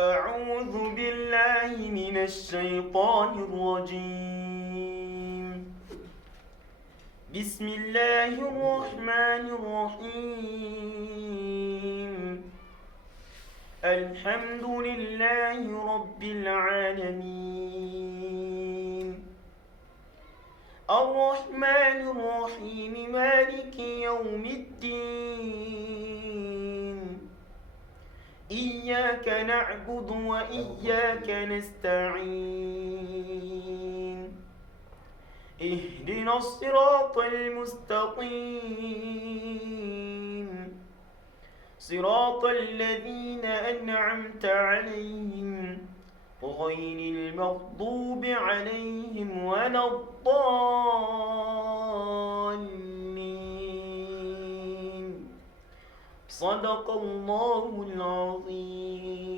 أعوذ بالله من الشيطان الرجيم. بسم الله الرحمن الرحيم. الحمد لله رب العالمين، الرحمن الرحيم، مالك يوم الدين. إياك نعبد وإياك نستعين. اهدنا الصراط المستقيم، صراط الذين أنعمت عليهم غير المغضوب عليهم ولا الضالين. صدق الله العظيم.